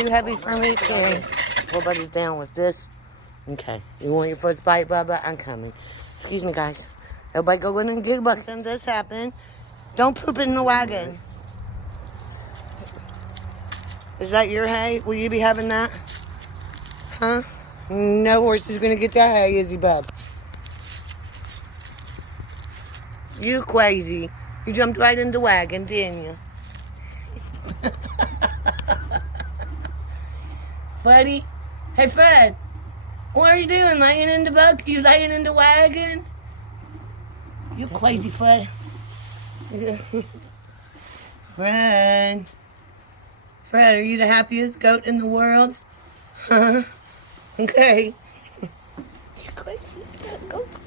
too heavy for me to carry. Everybody's down with this. Okay. You want your first bite, Bubba? I'm coming. Excuse me, guys. Everybody go in and get buckets. When this happen, don't poop in the wagon. Is that your hay? Will you be having that? Huh? No horse is going to get that hay, is he, bub? You crazy. You jumped right in the wagon, didn't you? Freddy? Hey, Fred. What are you doing? Laying in the bucket? You laying in the wagon? You crazy, Fred. Fred. Fred, are you the happiest goat in the world? Huh? Okay. He's crazy. Goats.